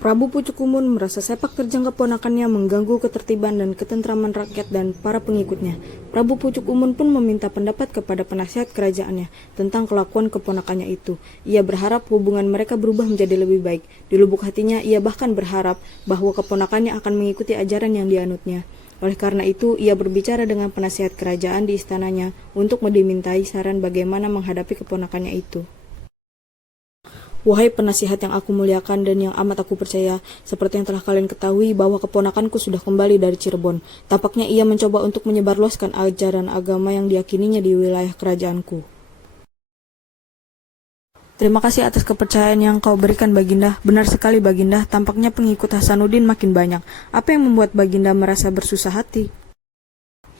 Prabu Pucukumun merasa sepak terjang keponakannya mengganggu ketertiban dan ketentraman rakyat dan para pengikutnya. Prabu Pucukumun pun meminta pendapat kepada penasihat kerajaannya tentang kelakuan keponakannya itu. Ia berharap hubungan mereka berubah menjadi lebih baik. Di lubuk hatinya, ia bahkan berharap bahwa keponakannya akan mengikuti ajaran yang dianutnya. Oleh karena itu, ia berbicara dengan penasihat kerajaan di istananya untuk dimintai saran bagaimana menghadapi keponakannya itu. Wahai penasihat yang aku muliakan dan yang amat aku percaya, seperti yang telah kalian ketahui bahwa keponakanku sudah kembali dari Cirebon. Tampaknya ia mencoba untuk menyebarluaskan ajaran agama yang diyakininya di wilayah kerajaanku. Terima kasih atas kepercayaan yang kau berikan, Baginda. Benar sekali, Baginda. Tampaknya pengikut Hasanuddin makin banyak. Apa yang membuat Baginda merasa bersusah hati?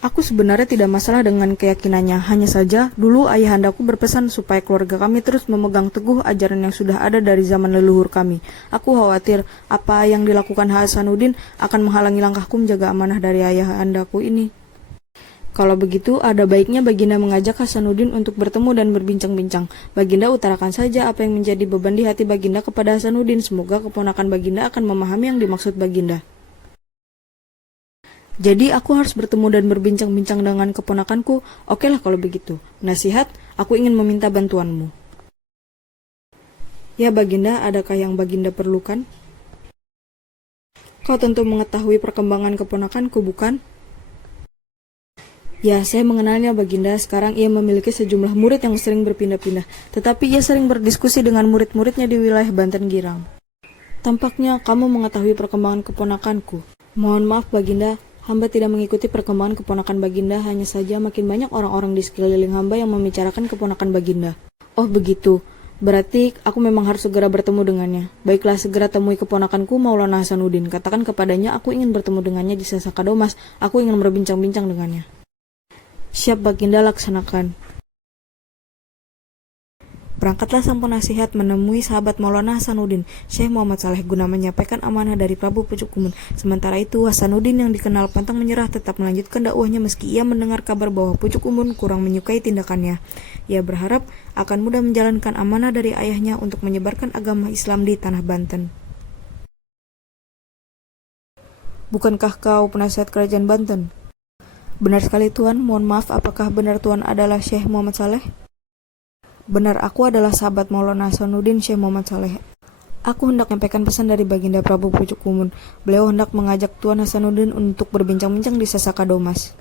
Aku sebenarnya tidak masalah dengan keyakinannya, hanya saja dulu ayahandaku berpesan supaya keluarga kami terus memegang teguh ajaran yang sudah ada dari zaman leluhur kami. Aku khawatir apa yang dilakukan Hasanuddin akan menghalangi langkahku menjaga amanah dari ayahandaku ini. Kalau begitu, ada baiknya Baginda mengajak Hasanuddin untuk bertemu dan berbincang-bincang. Baginda utarakan saja apa yang menjadi beban di hati Baginda kepada Hasanuddin. Semoga keponakan Baginda akan memahami yang dimaksud Baginda. Jadi aku harus bertemu dan berbincang-bincang dengan keponakanku. Okelah kalau begitu. Nasihat, aku ingin meminta bantuanmu. Ya Baginda, adakah yang Baginda perlukan? Kau tentu mengetahui perkembangan keponakanku, bukan? Ya, saya mengenalnya Baginda. Sekarang ia memiliki sejumlah murid yang sering berpindah-pindah. Tetapi ia sering berdiskusi dengan murid-muridnya di wilayah Banten Girang. Tampaknya kamu mengetahui perkembangan keponakanku. Mohon maaf Baginda, hamba tidak mengikuti perkembangan keponakan Baginda, hanya saja makin banyak orang-orang di sekeliling hamba yang membicarakan keponakan Baginda. Oh begitu, berarti aku memang harus segera bertemu dengannya. Baiklah, segera temui keponakanku Maulana Hasanuddin. Katakan kepadanya aku ingin bertemu dengannya di Sasaka Domas. Aku ingin berbincang-bincang dengannya. Siap Baginda, laksanakan. Berangkatlah sang penasihat menemui sahabat Maulana Hasanuddin, Syekh Muhammad Saleh, guna menyampaikan amanah dari Prabu Pucukumun. Sementara itu, Hasanuddin yang dikenal pantang menyerah tetap melanjutkan dakwahnya meski ia mendengar kabar bahwa Pucukumun kurang menyukai tindakannya. Ia berharap akan mudah menjalankan amanah dari ayahnya untuk menyebarkan agama Islam di tanah Banten. Bukankah kau penasihat kerajaan Banten? Benar sekali Tuan, mohon maaf, apakah benar Tuan adalah Syekh Muhammad Saleh? Benar, aku adalah sahabat Maulana Hasanuddin, Syekh Muhammad Saleh. Aku hendak menyampaikan pesan dari Baginda Prabu Pucukumun. Beliau hendak mengajak Tuan Hasanuddin untuk berbincang-bincang di Sasaka Domas.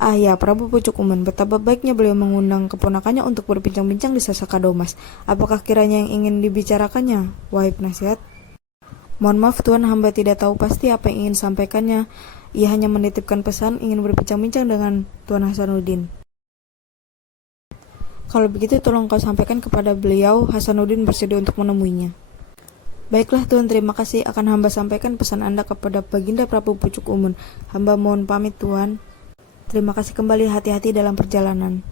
Ah ya, Prabu Pucukumun, betapa baiknya beliau mengundang keponakannya untuk berbincang-bincang di Sasaka Domas. Apakah kiranya yang ingin dibicarakannya, wahai penasihat? Mohon maaf Tuan, hamba tidak tahu pasti apa yang ingin sampaikannya. Ia hanya menitipkan pesan ingin berbincang-bincang dengan Tuan Hasanuddin. Kalau begitu tolong kau sampaikan kepada beliau Hasanuddin bersedia untuk menemuinya. Baiklah Tuan, terima kasih. Akan hamba sampaikan pesan Anda kepada Baginda Prabu Pucukumun. Hamba mohon pamit Tuan. Terima kasih kembali, hati-hati dalam perjalanan.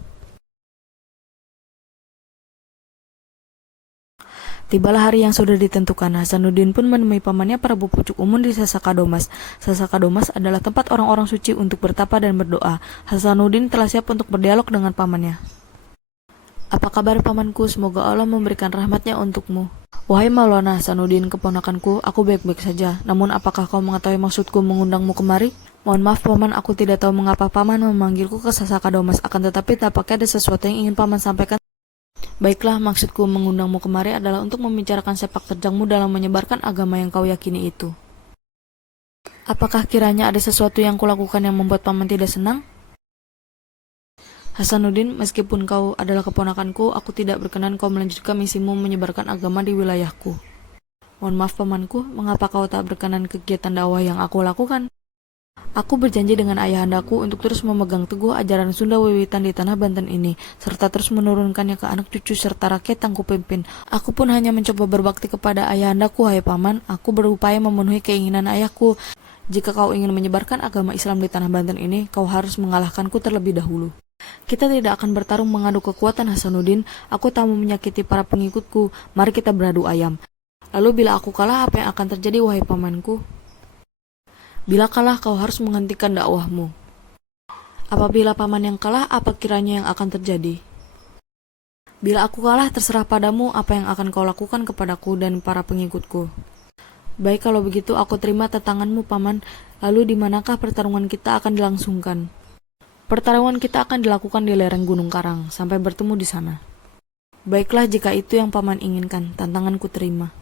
Tibalah hari yang sudah ditentukan. Hasanuddin pun menemui pamannya Prabu Pucukumun di Sasaka Domas. Sasaka Domas adalah tempat orang-orang suci untuk bertapa dan berdoa. Hasanuddin telah siap untuk berdialog dengan pamannya. Apa kabar pamanku? Semoga Allah memberikan rahmatnya untukmu. Wahai Maulana Hasanuddin, keponakanku, aku baik-baik saja. Namun apakah kau mengetahui maksudku mengundangmu kemari? Mohon maaf paman, aku tidak tahu mengapa paman memanggilku ke Sasaka Domas. Akan tetapi tampaknya ada sesuatu yang ingin paman sampaikan. Baiklah, maksudku mengundangmu kemari adalah untuk membicarakan sepak terjangmu dalam menyebarkan agama yang kau yakini itu. Apakah kiranya ada sesuatu yang kulakukan yang membuat paman tidak senang? Hasanuddin, meskipun kau adalah keponakanku, aku tidak berkenan kau melanjutkan misimu menyebarkan agama di wilayahku. Mohon maaf pamanku, mengapa kau tak berkenan kegiatan dakwah yang aku lakukan? Aku berjanji dengan ayahandaku untuk terus memegang teguh ajaran Sunda Wiwitan di tanah Banten ini, serta terus menurunkannya ke anak cucu serta rakyat yang kupimpin. Aku pun hanya mencoba berbakti kepada ayahandaku, hai paman. Aku berupaya memenuhi keinginan ayahku. Jika kau ingin menyebarkan agama Islam di tanah Banten ini, kau harus mengalahkanku terlebih dahulu. Kita tidak akan bertarung mengadu kekuatan Hasanuddin. Aku tak mau menyakiti para pengikutku. Mari kita beradu ayam. Lalu bila aku kalah, apa yang akan terjadi, wahai pamanku? Bila kalah, kau harus menghentikan dakwahmu. Apabila paman yang kalah, apa kiranya yang akan terjadi? Bila aku kalah, terserah padamu apa yang akan kau lakukan kepadaku dan para pengikutku. Baik, kalau begitu aku terima tantanganmu, Paman. Lalu di manakah pertarungan kita akan dilangsungkan? Pertarungan kita akan dilakukan di lereng Gunung Karang. Sampai bertemu di sana. Baiklah, jika itu yang Paman inginkan, tantanganku terima.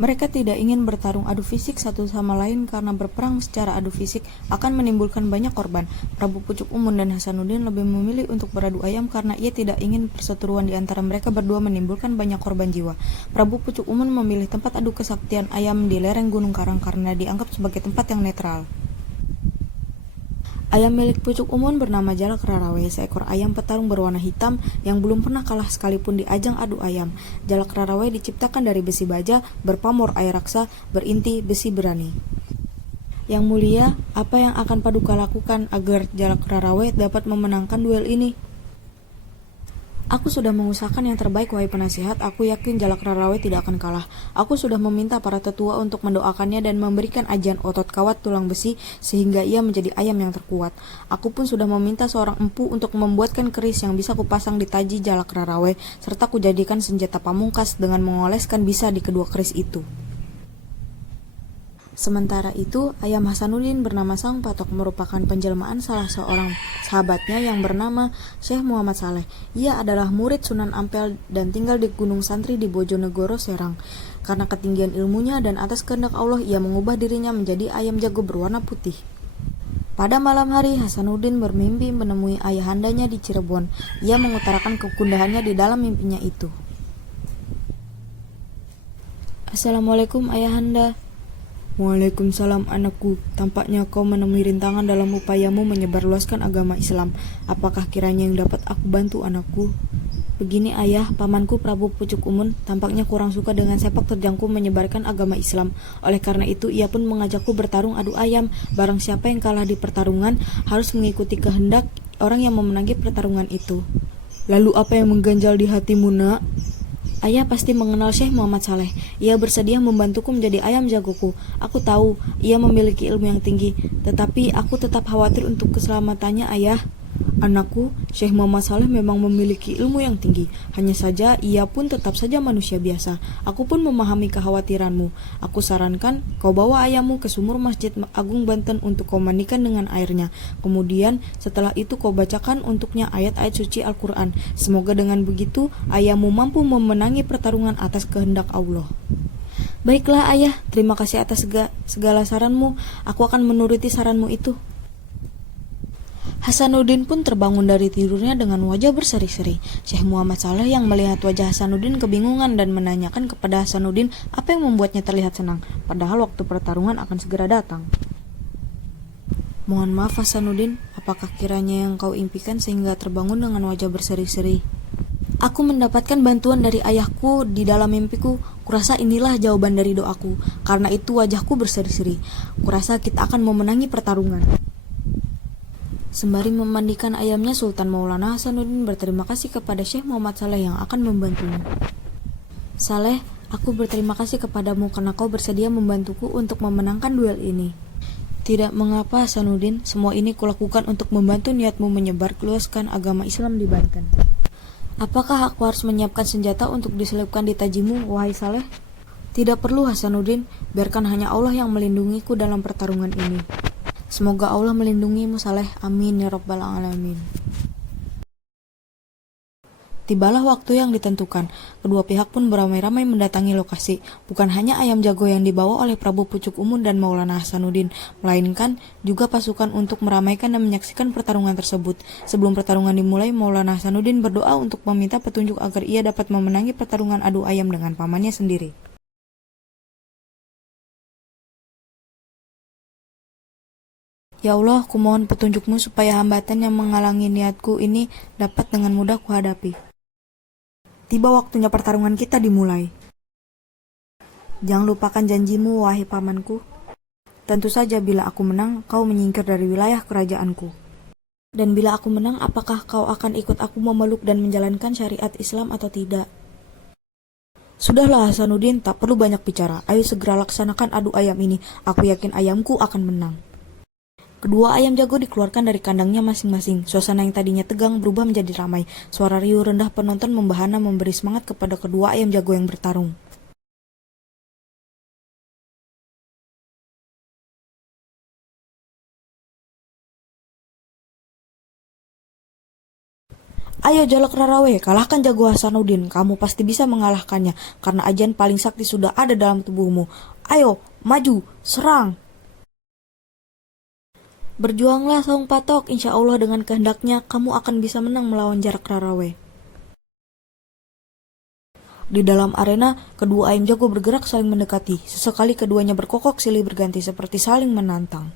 Mereka tidak ingin bertarung adu fisik satu sama lain karena berperang secara adu fisik akan menimbulkan banyak korban. Prabu Pucuk Umun dan Hasanuddin lebih memilih untuk beradu ayam karena ia tidak ingin perseteruan di antara mereka berdua menimbulkan banyak korban jiwa. Prabu Pucuk Umun memilih tempat adu kesaktian ayam di lereng Gunung Karang karena dianggap sebagai tempat yang netral. Ayam milik Pucuk Umun bernama Jalak Rarawe, seekor ayam petarung berwarna hitam yang belum pernah kalah sekalipun di ajang adu ayam. Jalak Rarawe diciptakan dari besi baja, berpamor air raksa, berinti besi berani. Yang mulia, apa yang akan Paduka lakukan agar Jalak Rarawe dapat memenangkan duel ini? Aku sudah mengusahakan yang terbaik, wahai penasihat. Aku yakin Jalak Rarawe tidak akan kalah. Aku sudah meminta para tetua untuk mendoakannya dan memberikan ajian otot kawat tulang besi sehingga ia menjadi ayam yang terkuat. Aku pun sudah meminta seorang empu untuk membuatkan keris yang bisa kupasang di taji Jalak Rarawe serta kujadikan senjata pamungkas dengan mengoleskan bisa di kedua keris itu. Sementara itu, ayam Hasanuddin bernama Sang Patok merupakan penjelmaan salah seorang sahabatnya yang bernama Syekh Muhammad Saleh. Ia adalah murid Sunan Ampel dan tinggal di Gunung Santri di Bojonegoro, Serang. Karena ketinggian ilmunya dan atas kehendak Allah, ia mengubah dirinya menjadi ayam jago berwarna putih. Pada malam hari, Hasanuddin bermimpi menemui ayahandanya di Cirebon. Ia mengutarakan kegundahannya di dalam mimpinya itu. Assalamualaikum ayahanda. Waalaikumsalam anakku, tampaknya kau menemui rintangan dalam upayamu menyebarluaskan agama Islam. Apakah kiranya yang dapat aku bantu anakku? Begini ayah, pamanku Prabu Pucuk Umun tampaknya kurang suka dengan sepak terjangku menyebarkan agama Islam. Oleh karena itu ia pun mengajakku bertarung adu ayam. Barang siapa yang kalah di pertarungan harus mengikuti kehendak orang yang memenangi pertarungan itu. Lalu apa yang mengganjal di hatimu, nak? Ayah pasti mengenal Syekh Muhammad Saleh. Ia bersedia membantuku menjadi ayam jagoku. Aku tahu ia memiliki ilmu yang tinggi, tetapi aku tetap khawatir untuk keselamatannya, ayah. Anakku, Syekh Muhammad Saleh memang memiliki ilmu yang tinggi. Hanya saja ia pun tetap saja manusia biasa. Aku pun memahami kekhawatiranmu. Aku sarankan kau bawa ayammu ke sumur Masjid Agung Banten untuk kau mandikan dengan airnya. Kemudian setelah itu kau bacakan untuknya ayat-ayat suci Al-Quran. Semoga dengan begitu ayammu mampu memenangi pertarungan atas kehendak Allah. Baiklah ayah, terima kasih atas segala saranmu. Aku akan menuruti saranmu itu. Hasanuddin pun terbangun dari tidurnya dengan wajah berseri-seri. Syekh Muhammad Saleh yang melihat wajah Hasanuddin kebingungan dan menanyakan kepada Hasanuddin apa yang membuatnya terlihat senang, padahal waktu pertarungan akan segera datang. Mohon maaf Hasanuddin, apakah kiranya yang kau impikan sehingga terbangun dengan wajah berseri-seri? Aku mendapatkan bantuan dari ayahku di dalam mimpiku. Kurasa inilah jawaban dari doaku. Karena itu wajahku berseri-seri. Kurasa kita akan memenangi pertarungan. Sembari memandikan ayamnya, Sultan Maulana Hasanuddin berterima kasih kepada Syekh Muhammad Saleh yang akan membantunya. Saleh, aku berterima kasih kepadamu karena kau bersedia membantuku untuk memenangkan duel ini. Tidak mengapa Hasanuddin, semua ini kulakukan untuk membantu niatmu menyebarluaskan agama Islam di Banten. Apakah aku harus menyiapkan senjata untuk diselipkan di tajimu, wahai Saleh? Tidak perlu Hasanuddin, biarkan hanya Allah yang melindungiku dalam pertarungan ini. Semoga Allah melindungimu Saleh, amin ya rabbal alamin. Tibalah waktu yang ditentukan. Kedua pihak pun beramai-ramai mendatangi lokasi. Bukan hanya ayam jago yang dibawa oleh Prabu Pucuk Umun dan Maulana Hasanuddin, melainkan juga pasukan untuk meramaikan dan menyaksikan pertarungan tersebut. Sebelum pertarungan dimulai, Maulana Hasanuddin berdoa untuk meminta petunjuk agar ia dapat memenangi pertarungan adu ayam dengan pamannya sendiri. Ya Allah, kumohon petunjukmu supaya hambatan yang menghalangi niatku ini dapat dengan mudah kuhadapi. Tiba waktunya pertarungan kita dimulai. Jangan lupakan janjimu, wahai pamanku. Tentu saja bila aku menang, kau menyingkir dari wilayah kerajaanku. Dan bila aku menang, apakah kau akan ikut aku memeluk dan menjalankan syariat Islam atau tidak? Sudahlah Hasanuddin, tak perlu banyak bicara. Ayo segera laksanakan adu ayam ini. Aku yakin ayamku akan menang. Kedua ayam jago dikeluarkan dari kandangnya masing-masing. Suasana yang tadinya tegang berubah menjadi ramai. Suara riuh rendah penonton membahana memberi semangat kepada kedua ayam jago yang bertarung. Ayo Jalak Rarawe, kalahkan jago Hasanuddin. Kamu pasti bisa mengalahkannya, karena ajian paling sakti sudah ada dalam tubuhmu. Ayo, maju, serang. Berjuanglah Saung Patok, insya Allah dengan kehendaknya kamu akan bisa menang melawan Jalak Rarawe. Di dalam arena, kedua ayam jago bergerak saling mendekati. Sesekali keduanya berkokok silih berganti seperti saling menantang.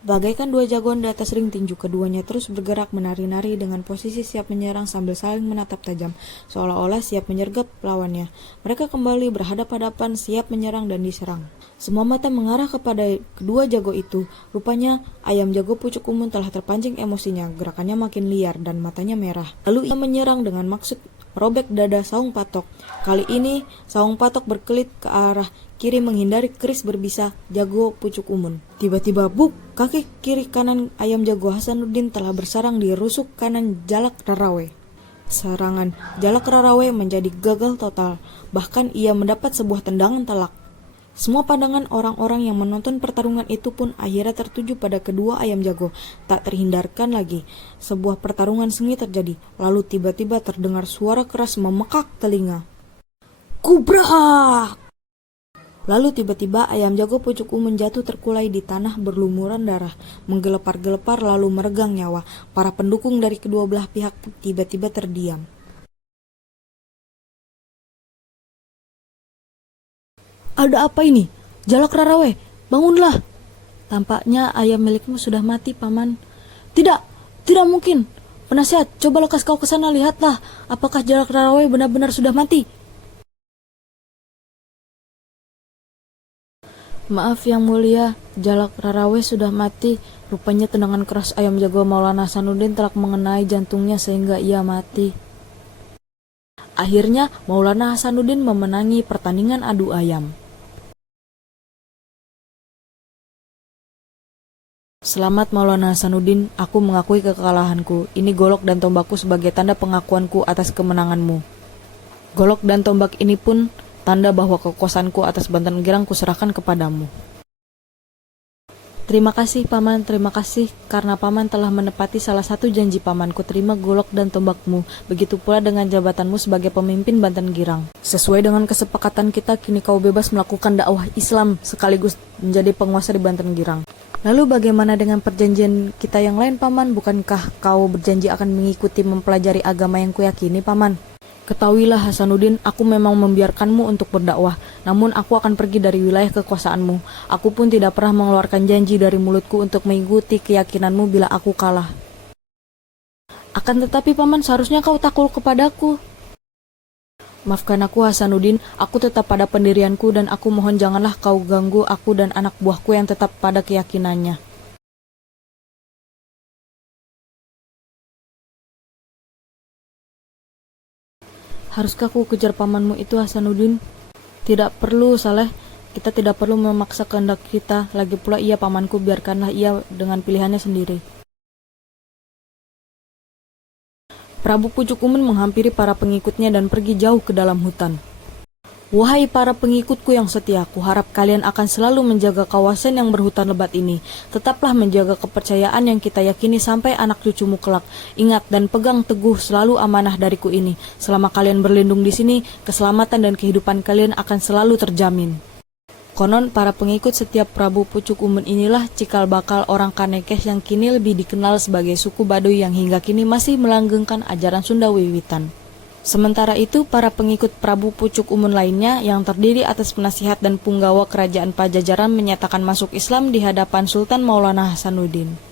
Bagaikan dua jagoan di atas ring tinju, keduanya terus bergerak menari-nari dengan posisi siap menyerang sambil saling menatap tajam, seolah-olah siap menyergap lawannya. Mereka kembali berhadap-hadapan, siap menyerang dan diserang. Semua mata mengarah kepada kedua jago itu. Rupanya, ayam jago pucuk umun telah terpancing emosinya, gerakannya makin liar dan matanya merah. Lalu ia menyerang dengan maksud merobek dada Saung Patok. Kali ini, Saung Patok berkelit ke arah kiri menghindari keris berbisa jago pucuk umun. Tiba-tiba buk, kaki kiri kanan ayam jago Hasanuddin telah bersarang di rusuk kanan Jalak Rarawe. Serangan Jalak Rarawe menjadi gagal total, bahkan ia mendapat sebuah tendangan telak. Semua pandangan orang-orang yang menonton pertarungan itu pun akhirnya tertuju pada kedua ayam jago. Tak terhindarkan lagi, sebuah pertarungan sengit terjadi, lalu tiba-tiba terdengar suara keras memekak telinga. Kubrak! Lalu tiba-tiba ayam jago pucuk umun jatuh terkulai di tanah berlumuran darah, menggelepar-gelepar lalu meregang nyawa. Para pendukung dari kedua belah pihak tiba-tiba terdiam. Ada apa ini? Jalak Rarawe, bangunlah. Tampaknya ayam milikmu sudah mati, Paman. Tidak, tidak mungkin. Penasihat, coba lekas kau ke sana, lihatlah. Apakah Jalak Rarawe benar-benar sudah mati? Maaf yang mulia, Jalak Rarawe sudah mati. Rupanya tendangan keras ayam jago Maulana Hasanuddin telah mengenai jantungnya sehingga ia mati. Akhirnya Maulana Hasanuddin memenangi pertandingan adu ayam. Selamat Maulana Hasanuddin, aku mengakui kekalahanku. Ini golok dan tombakku sebagai tanda pengakuanku atas kemenanganmu. Golok dan tombak ini pun tanda bahwa kekuasaanku atas Banten Girang kuserahkan kepadamu. Terima kasih Paman, terima kasih karena Paman telah menepati salah satu janji Pamanku terima golok dan tombakmu. Begitu pula dengan jabatanmu sebagai pemimpin Banten Girang. Sesuai dengan kesepakatan kita, kini kau bebas melakukan dakwah Islam sekaligus menjadi penguasa di Banten Girang. Lalu bagaimana dengan perjanjian kita yang lain Paman? Bukankah kau berjanji akan mengikuti mempelajari agama yang kuyakini Paman? Ketahuilah Hasanuddin, aku memang membiarkanmu untuk berdakwah, namun aku akan pergi dari wilayah kekuasaanmu. Aku pun tidak pernah mengeluarkan janji dari mulutku untuk mengikuti keyakinanmu bila aku kalah. Akan tetapi Paman, seharusnya kau takluk kepadaku. Maafkan aku Hasanuddin, aku tetap pada pendirianku dan aku mohon janganlah kau ganggu aku dan anak buahku yang tetap pada keyakinannya. Haruskah aku kejar pamanmu itu Hasanuddin? Tidak perlu Saleh, kita tidak perlu memaksa kehendak kita, lagi pula ia pamanku, biarkanlah ia dengan pilihannya sendiri. Prabu Pucuk Umun menghampiri para pengikutnya dan pergi jauh ke dalam hutan. Wahai para pengikutku yang setia, kuharap kalian akan selalu menjaga kawasan yang berhutan lebat ini. Tetaplah menjaga kepercayaan yang kita yakini sampai anak cucumu kelak. Ingat dan pegang teguh selalu amanah dariku ini. Selama kalian berlindung di sini, keselamatan dan kehidupan kalian akan selalu terjamin. Konon para pengikut setiap Prabu Pucuk Umun inilah cikal bakal orang Kanekes yang kini lebih dikenal sebagai suku Baduy yang hingga kini masih melanggengkan ajaran Sunda Wiwitan. Sementara itu, para pengikut Prabu Pucuk Umun lainnya yang terdiri atas penasihat dan punggawa kerajaan Pajajaran menyatakan masuk Islam di hadapan Sultan Maulana Hasanuddin.